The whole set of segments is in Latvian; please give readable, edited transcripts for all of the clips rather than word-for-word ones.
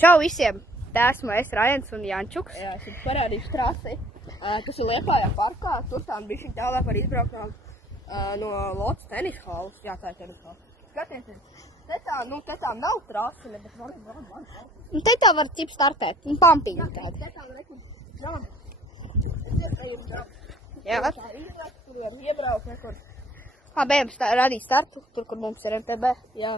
Čau visiem! Tā esmu es, Rajens un Jančuks. Jā, es jums parādīšu trasi, kas ir Liepājā parkā. Tur tām bišķiņ tālāk var izbraukt no Lotas tenisa hallas. Jā, tā ir tenisa halla. Skatieties, te tā nav trasi, bet var. Te tā var cip startēt, un pampiņu tādu. Te tā var rekur žāmi. Jā. Tā ir izbraukt, tur var iebraukt rekur. Bējams radīt startu, tur, kur mums ir MTB. Jā,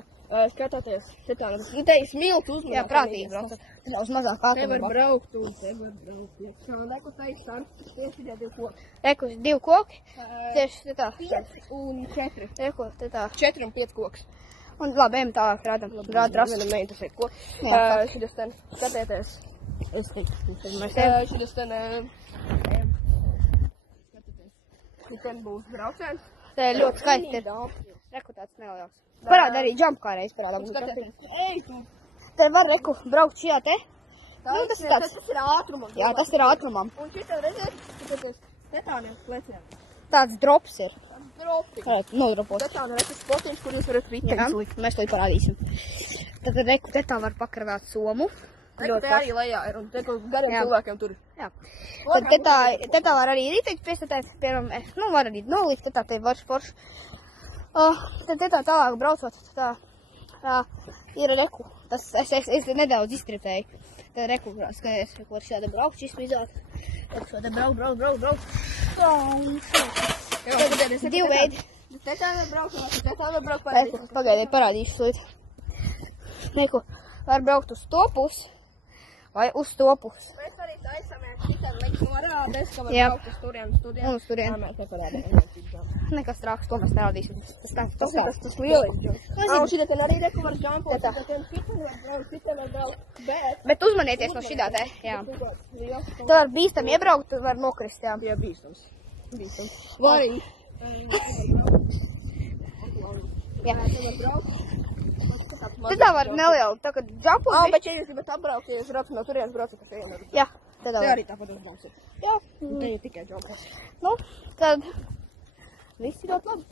skatāties, te tā ir smilti uzmanāt. Jā, prātīgi braucat. Uz mazāk Te ātrumu. var braukt un te var braukt. Jā, reku te ir starts, tieši tie 2 koki. Reku, 2 koki. Tieši te tā. 5 un 4. Reku, te tā. 4 un 5 koks. Un labi, ejam tālāk rādam. Rāda trasu. Vienam neinteresē, ko. Šitas ten, skatieties. Es teiktu, šitas ten, skatieties. Ten būs brauciens. Te ļoti skaisti ir. Reku tāds neliels. Parāda arī jump kā reiz parādām. Skatieties, ej tu. Te var reku braukt šajā te. Tas ir ātrumam. Jā, tas ir ātrumam. Un šitā redziet, skatieties, te tā ne pleciem. Tāds drops ir. Dropi. Nodropot. Te tā ne reku spotiņš, kur jūs varat Jā, riteņus likt. mēs to parādīsim. Tad reku te tā var pakarvāt somu. Te arī lejā ir un te gariem cilvēkiem tur. Jā. Tad te tā var arī riteņus piestatēt, piemēram, var arī nolikt, te tā te var forši. Tad te tā tālāk braucot, tā ir reku. Tas es nedaudz iztritēju. Tad reku, skaties, var šāda braukt, šis vizāt. Tad šo te braukt. Divi veidi. Te tā var braukt, Pagaidiet, parādīšu slīt. Reku, var braukt uz to pusi vai uz to pusi. Mēs arī taisamies šitam likt norādes, ka var braukt uz turien. Un uz turien. Jā, mēs neparādījām. Nekas trāks, to mēs nerādīsim. Tas lielais jums. Un šitā ten arī reku var žampot, šitā ten šitam var braukt, Bet uzmanieties no šitā te, jā. Tu var bīstam iebraukt, tu var nokrist, jā. Jā, bīstams. Vai Jā. te var braukt. Te tā var nelielu, tā kad džampot. Bet ja jūs gribat apbraukt, ja jūs braucat no turienes, braucat pa šeit. Jā, te tā Te var. arī tāpat uzbraucat. Jā. Te ir tikai žampot. Nu, tad viss ir ļoti labi.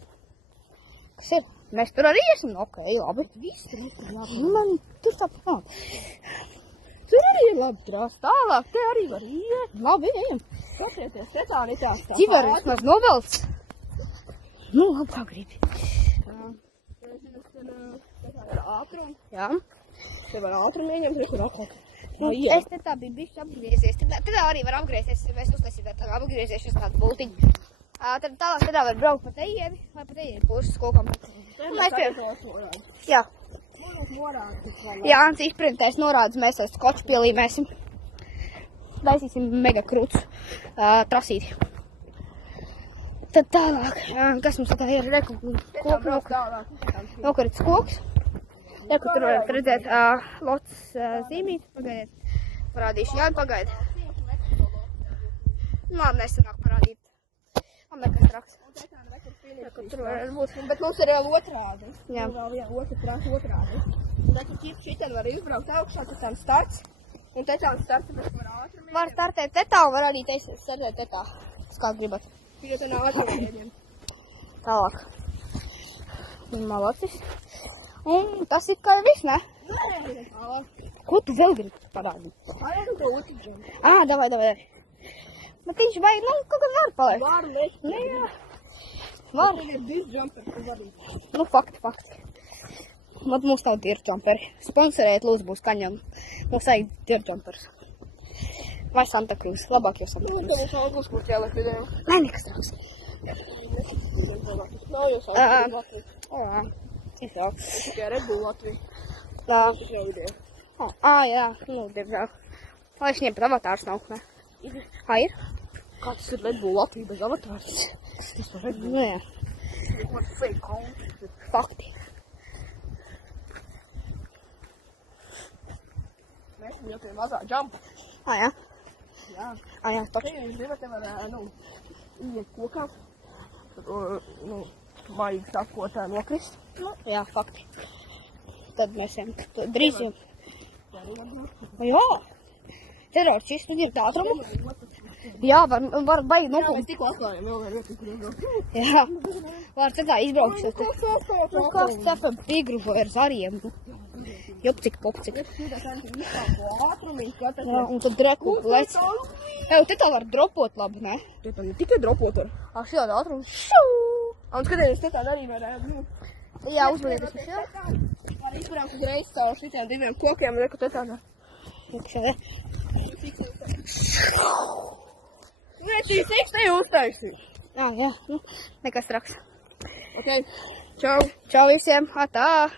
Kas ir? Mēs tur arī esam? Ok, labi. Viss tur ir labi. Man tur tāpat nav. Tur arī ir labi trās. Tālāk, te arī var iet. Labi, ejam. Skatieties, te tā nitās. Civar vismaz novelts. Nu, labi, kā gribi. Te tā ir ātrum. Jā. Te var ātrum ieņemt, tur ir atkal. Nu, es te tā biju bišķi apgriezies. Te tā arī var apgriezties, ja mēs uztaisītu tā apgriezies uz tādu bultiņu. Tad tālāk te tā var braukt pa teieni vai pa teieni puses kokam. Jā. Jā, Ants izprintēs norādes, mēs ar skoču pielīmēsim. Taisīsim mega krūts trasīti. Tad tālāk, kas mums tā ir, reku, nokarits koks. Reku, tur varat redzēt Lotas zīmīti, pagaidiet, parādīšu, jā, pagaidi. Labi, nesanāk parādīt. Man nekas traks. Reku, tur var būt. Bet mums ir vēl otrādi. Jā. Otra trasa otrādi. Un tad šitan var izbraukt augšā, te tam starts. Un te tam starts, bet var ātrum ieņemt. Var startēt te tā un var arī startēt te tā. Kā gribat. Tikai te nav ātrum ieņemt. Tālāk. Malacis. Un tas ir kā viss, ne? Ko tu vēl gribi parādīt? Vajag to otru džempu. Davai. Bet viņš vajag, kaut kā var palaist. Var likt. Nē, jā. Var. Tur ir divi džemperi, kas vadīt. Nu, fakti. Mums tā ir džemperi. Sponsorējiet, lūdzu, būs kaņam. Mums vajag ir džempers. Vai Santa Cruz. Labāk jau Santa Cruz. Nu, tad mums vēl uzkurt jāliek video. Nē, nekas trauks. Nav jau saukt Latviju. Es jau. Tikai Red Bull Latviju. Jā. Tikai video. Jā. Nu, diemžēl. Lai viņiem pat avatārs nav, ne? Ir? Kā tas ir Red Bull Latvija bez avatārs? Tas ir Red Bull. Nu, jā. Fake count. Fakti. Mēs jau pie mazā džampa. Jā. Jā. Jā, Te taču. jūs gribat, te var, iet kokā. Tad, maigi sakot, nokrist. Jā, fakti. Tad mēs ejam drīz jau. Jā. Te daudz šis, tu dzird ātrumu? Jā, var baigi nopūst. Mēs tikko atklājām, vēl var ļoti grūti. Jā, var te tā izbraukšot. Nu, kas cepam pīgruvo ar zariem. Jopcik, popcik. Jā, un tad dreku lec. Eju, te tā var dropot labi, ne? Te tā ne tikai dropot var. Šādā ātrumu. Un skatieties, te tāda arī var, Jā, uzmanīties uz šā. var izbraukt uzreiz caur šitiem diviem kokiem, reku te tāda. Iekšā, ne? Nē, šī sikstē uztaisī. Jā, nu, nekas traks. Ok, čau. Čau visiem, atā!